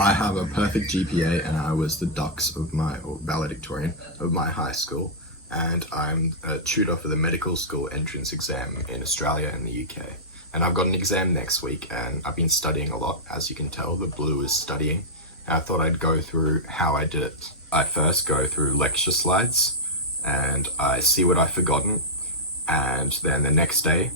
I have a perfect GPA and I was the dux of or valedictorian of my high school, and I'm a tutor for the medical school entrance exam in Australia and the UK. And I've got an exam next week and I've been studying a lot. As you can tell, the blue is studying. And I thought I'd go through how I did it. I first go through lecture slides and I see what I've forgotten, and then the next day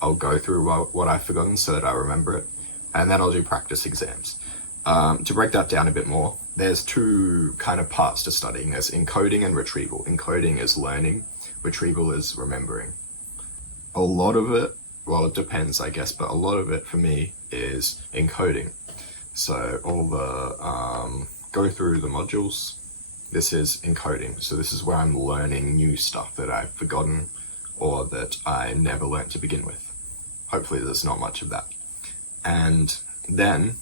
I'll go through what I've forgotten so that I remember it, and then I'll do practice exams. To break that down a bit more, there's two kind of parts to studying. There's encoding and retrieval. Encoding is learning, retrieval is remembering. A lot of it, well, it depends, I guess, but a lot of it for me is encoding. So all the, go through the modules, this is encoding. So this is where I'm learning new stuff that I've forgotten or that I never learnt to begin with. Hopefully there's not much of that. And then,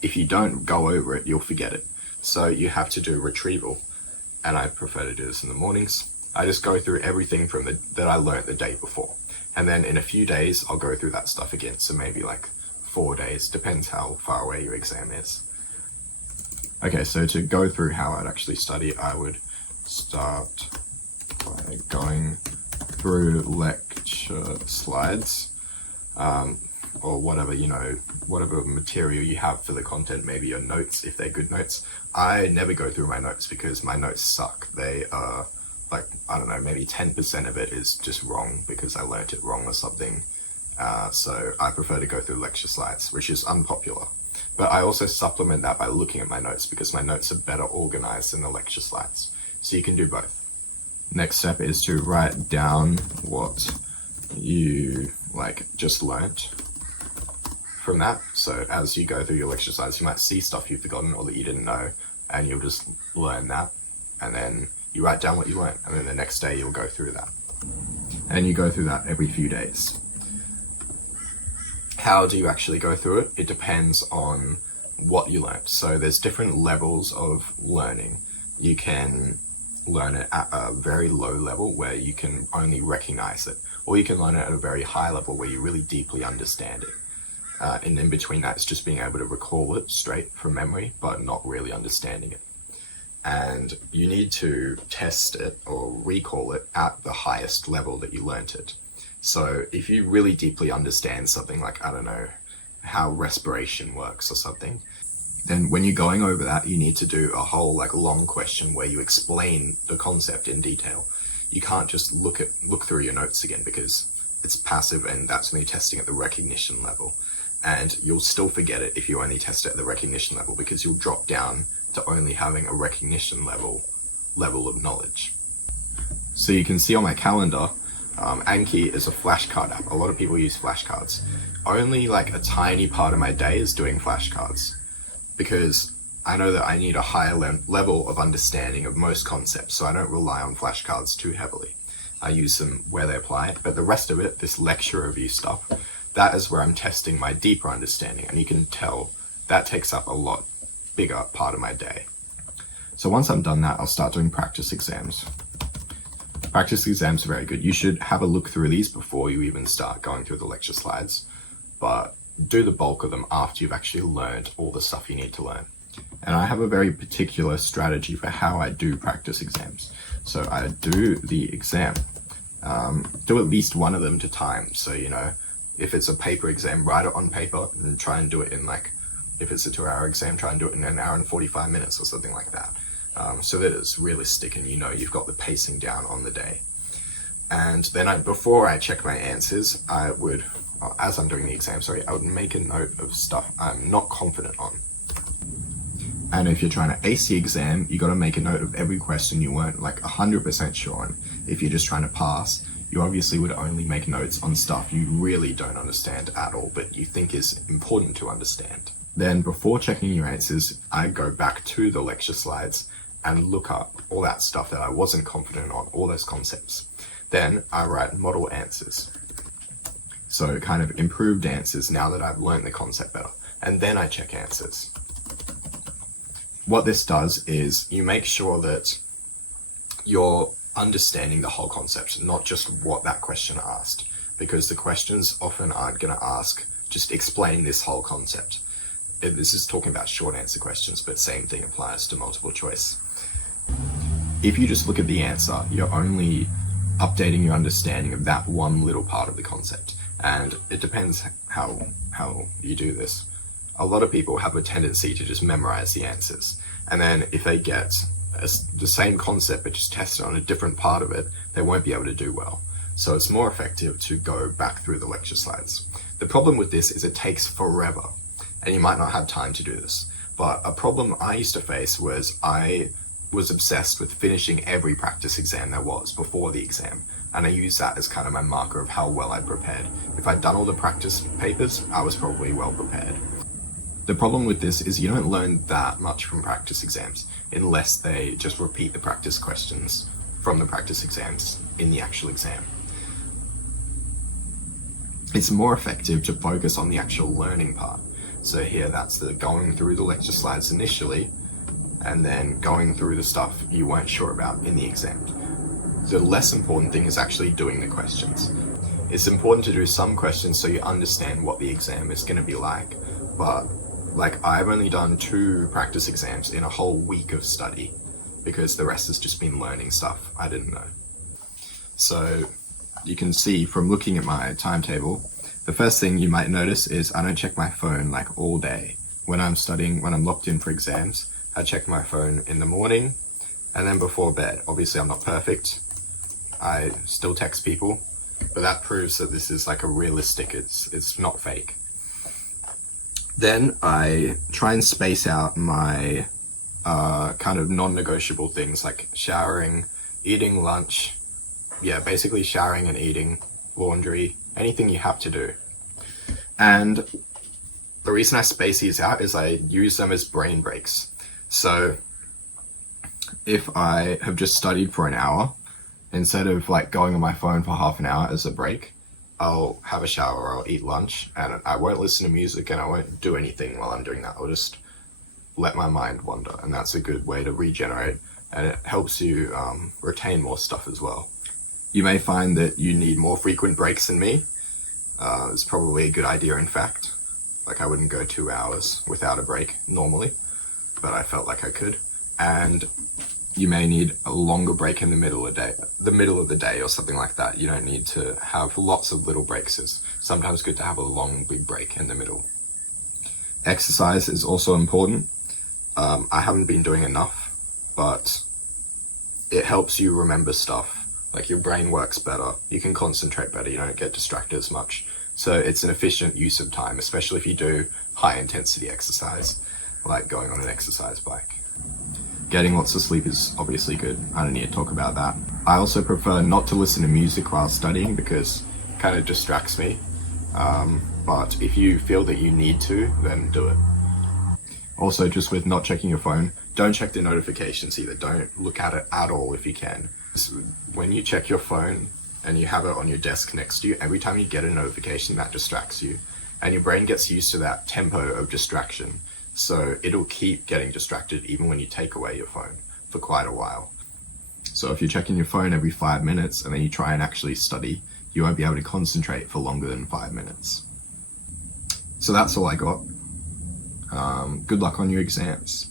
if you don't go over it, you'll forget it. So you have to do retrieval, and I prefer to do this in the mornings. I just go through everything from that I learnt the day before. And then in a few days, I'll go through that stuff again. So maybe like 4 days, depends how far away your exam is. Okay, so to go through how I'd actually study, I would start by going through lecture slides, or whatever, whatever material you have for the content, maybe your notes, if they're good notes. I never go through my notes because my notes suck. They are like, I don't know, maybe 10% of it is just wrong because I learnt it wrong or something. So I prefer to go through lecture slides, which is unpopular. But I also supplement that by looking at my notes because my notes are better organized than the lecture slides. So you can do both. Next step is to write down what you just learnt from that. So as you go through your lecture slides, you might see stuff you've forgotten or that you didn't know, and you'll just learn that. And then you write down what you learnt, and then the next day you'll go through that. And you go through that every few days. How do you actually go through it? It depends on what you learnt. So there's different levels of learning. You can learn it at a very low level where you can only recognize it, or you can learn it at a very high level where you really deeply understand it. And in between that, it's just being able to recall it straight from memory, but not really understanding it. And you need to test it or recall it at the highest level that you learnt it. So if you really deeply understand something like, I don't know, how respiration works or something, then when you're going over that, you need to do a whole long question where you explain the concept in detail. You can't just look through your notes again because it's passive, and that's when you're testing at the recognition level. And you'll still forget it if you only test it at the recognition level because you'll drop down to only having a recognition level of knowledge. So you can see on my calendar, Anki is a flashcard app. A lot of people use flashcards. Only a tiny part of my day is doing flashcards because I know that I need a higher level of understanding of most concepts, so I don't rely on flashcards too heavily. I use them where they apply, but the rest of it, this lecture review stuff, that is where I'm testing my deeper understanding, and you can tell that takes up a lot bigger part of my day. So once I'm done that, I'll start doing practice exams. Practice exams are very good. You should have a look through these before you even start going through the lecture slides, but do the bulk of them after you've actually learned all the stuff you need to learn. And I have a very particular strategy for how I do practice exams. So I do the exam, do at least one of them to time. So, if it's a paper exam, write it on paper and try and do it in if it's a 2-hour exam, try and do it in 1 hour and 45 minutes or something like that. So that it's realistic and you've got the pacing down on the day. And then before I check my answers, as I'm doing the exam, I would make a note of stuff I'm not confident on. And if you're trying to ace the exam, you got to make a note of every question you weren't 100% sure on. If you're just trying to pass, you obviously would only make notes on stuff you really don't understand at all, but you think is important to understand. Then before checking your answers, I go back to the lecture slides and look up all that stuff that I wasn't confident on, all those concepts. Then I write model answers. So kind of improved answers now that I've learned the concept better. And then I check answers. What this does is you make sure that you're understanding the whole concept, not just what that question asked, because the questions often aren't going to ask, just explain this whole concept. This is talking about short answer questions, but same thing applies to multiple choice. If you just look at the answer, you're only updating your understanding of that one little part of the concept. And it depends how you do this. A lot of people have a tendency to just memorize the answers. And then if they get the same concept but just test it on a different part of it, they won't be able to do well. So it's more effective to go back through the lecture slides. The problem with this is it takes forever, and you might not have time to do this. But a problem I used to face was I was obsessed with finishing every practice exam there was before the exam. And I used that as kind of my marker of how well I prepared. If I'd done all the practice papers, I was probably well prepared. The problem with this is you don't learn that much from practice exams unless they just repeat the practice questions from the practice exams in the actual exam. It's more effective to focus on the actual learning part. So here, that's the going through the lecture slides initially, and then going through the stuff you weren't sure about in the exam. The less important thing is actually doing the questions. It's important to do some questions so you understand what the exam is going to be like, but I've only done 2 practice exams in a whole week of study because the rest has just been learning stuff I didn't know. So you can see from looking at my timetable, the first thing you might notice is I don't check my phone all day. When I'm studying, when I'm locked in for exams, I check my phone in the morning and then before bed. Obviously I'm not perfect. I still text people, but that proves that this is a realistic, it's not fake. Then I try and space out my kind of non-negotiable things like showering, eating lunch, basically showering and eating, laundry, anything you have to do. And the reason I space these out is I use them as brain breaks. So if I have just studied for an hour, instead of going on my phone for half an hour as a break, I'll have a shower, I'll eat lunch, and I won't listen to music and I won't do anything while I'm doing that. I'll just let my mind wander, and that's a good way to regenerate, and it helps you retain more stuff as well. You may find that you need more frequent breaks than me. It's probably a good idea, in fact. I wouldn't go 2 hours without a break normally, but I felt like I could. And you may need a longer break in the middle of the day or something like that. You don't need to have lots of little breaks. It's sometimes good to have a long, big break in the middle. Exercise is also important. I haven't been doing enough, but it helps you remember stuff. Your brain works better, you can concentrate better, you don't get distracted as much. So it's an efficient use of time, especially if you do high intensity exercise, like going on an exercise bike. Getting lots of sleep is obviously good. I don't need to talk about that. I also prefer not to listen to music while studying because it kind of distracts me. But if you feel that you need to, then do it. Also, just with not checking your phone, don't check the notifications either. Don't look at it at all if you can. When you check your phone and you have it on your desk next to you, every time you get a notification, that distracts you. And your brain gets used to that tempo of distraction. So it'll keep getting distracted even when you take away your phone for quite a while. So if you're checking your phone every 5 minutes and then you try and actually study, you won't be able to concentrate for longer than 5 minutes. So that's all I got. Good luck on your exams.